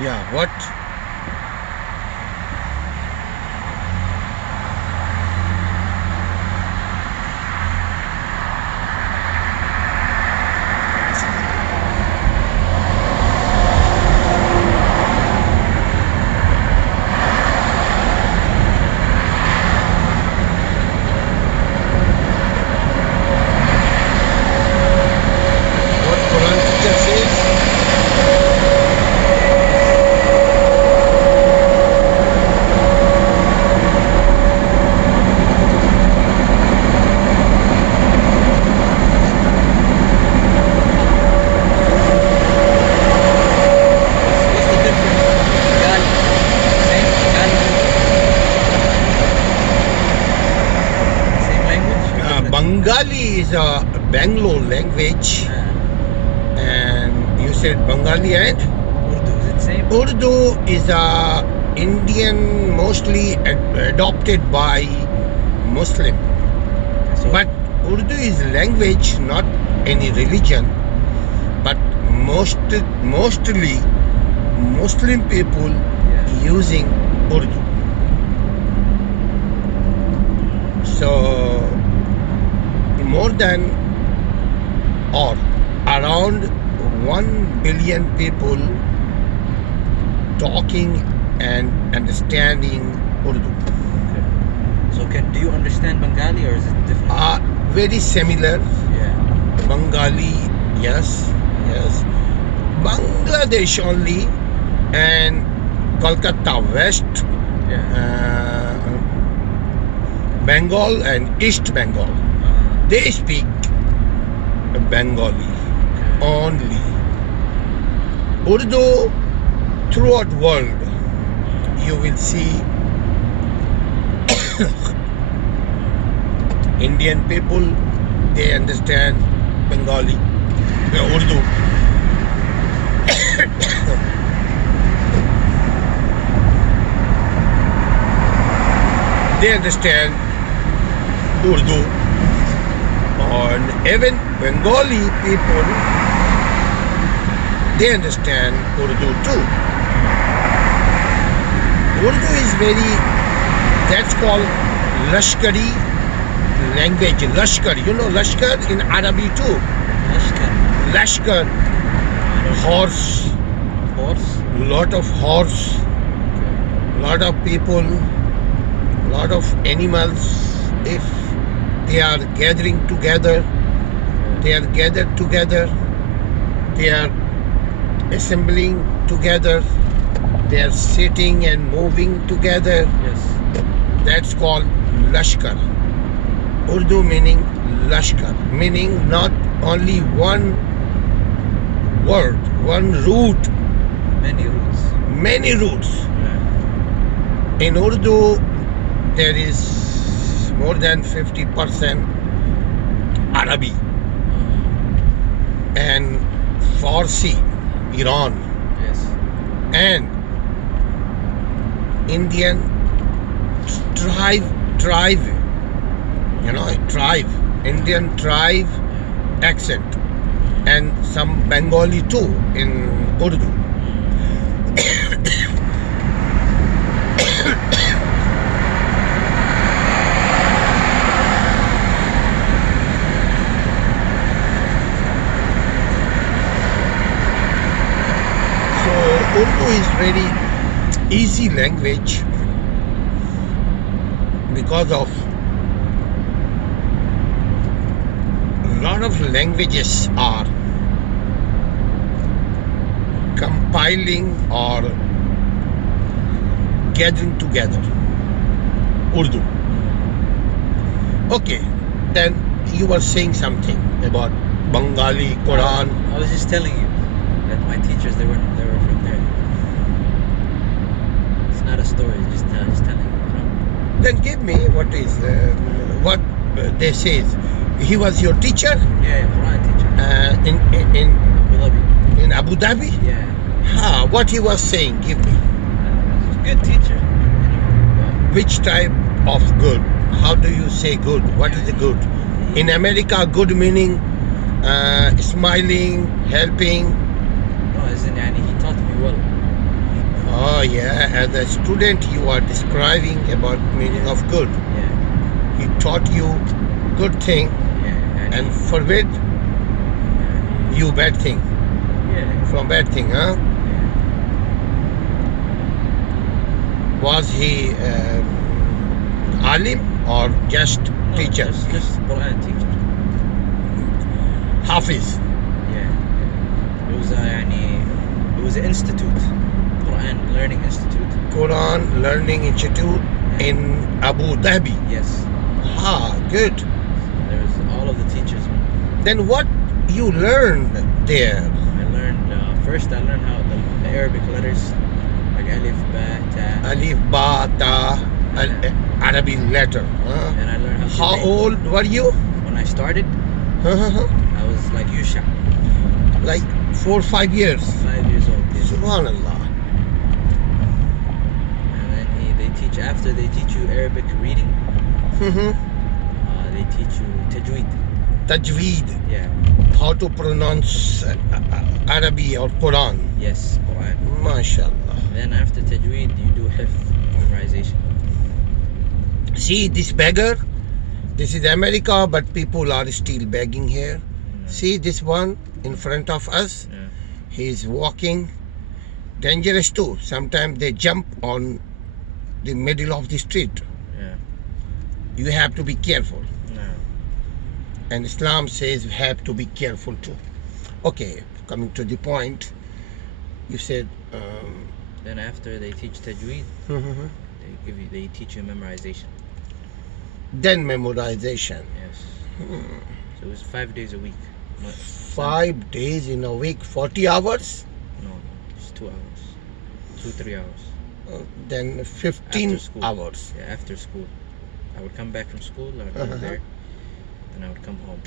Yeah, what? What Quran teacher says? What's the difference? Bengali. Same Bengali. Same language? or different? Bengali is a Bangalore language, and you said Bengali and Urdu, is it same? Urdu is a Indian, mostly adopted by Muslim. So, But Urdu is language, not any religion. But mostly Muslim people yeah. using Urdu. So more than or around 1 billion people talking and understanding Urdu. Okay. So do you understand Bengali or is it different? Very similar. Yeah. Bengali, yes. Bangladesh only, and Kolkata West, Yeah. Bengal and East Bengal. They speak Bengali only. Urdu throughout world you will see Indian people, they understand Bengali, Urdu. They understand Urdu, and even Bengali people, they understand Urdu too. Urdu is that's called Lashkari language. Lashkar, you know Lashkar in Arabic too. Ashkar. Lashkar, horse, Horse. lot of horse, lot of people, lot of animals. If they are gathering together, they are gathered together, they are assembling together, they are sitting and moving together. Yes. That's called Lashkar. Urdu meaning Lashkar, meaning not only one word, one root, Many roots. many roots. Yeah. In Urdu, there is more than 50% Arabic and Farsi, Iran, Yes. and Indian tribe, Indian tribe accent, and some Bengali too in Urdu. So Urdu is very easy language because of a lot of languages are compiling or gathering together. Urdu. Okay, then you were saying something about Bengali, Quran. I was just telling you that my teachers they were from there. It's not a story. Just telling you. You know? Then give me what they say. He was your teacher Yeah, Quran teacher. in Abu Dhabi. in Abu Dhabi. Yeah. What he was saying? Give me. He's a good teacher. Which type of good? How do you say good? What is the good? In America, good meaning smiling, helping. No, as in, he taught me well. Oh yeah, as a student you are describing about meaning of good. Yeah. He taught you good thing Yeah. and forbid you bad thing. Yeah. From bad thing, huh? Was he alim or just No, teacher? Just Quran teacher. Hafiz. Yeah. It was it was an institute, Quran Learning Institute. Quran Learning Institute in Abu Dhabi. Yes. Ah, good. There was all of the teachers. Then what you learned there? I learned first. I learned how the Arabic letters, like alif, ba, ta. Alif, Ba, Ta, Arabic letter. Huh? And I learned how to How read. old were you? When I started, I was like Yusha, Like 4 or 5 years. 5 years old. Yes. Subhanallah. And then they teach, after they teach you Arabic reading, they teach you tajweed. Tajweed. Yeah. How to pronounce Arabic or Quran. Yes, Quran. MashaAllah. Then after tajweed, you do hifz, memorization. See this beggar? This is America, but people are still begging here. See this one in front of us? Yeah. He's walking. Dangerous too. Sometimes they jump on the middle of the street. Yeah. You have to be careful. No. And Islam says you have to be careful too. Okay, coming to the point, you said Then after they teach tajweed, they teach you memorization. then memorization. Yes. So it was 5 days a week. 5 days in a week, 40 hours, No, just 2 hours. 2-3 hours. then 15 After school. hours. Yeah, after school. I would come back from school, I would go there, and I would come home.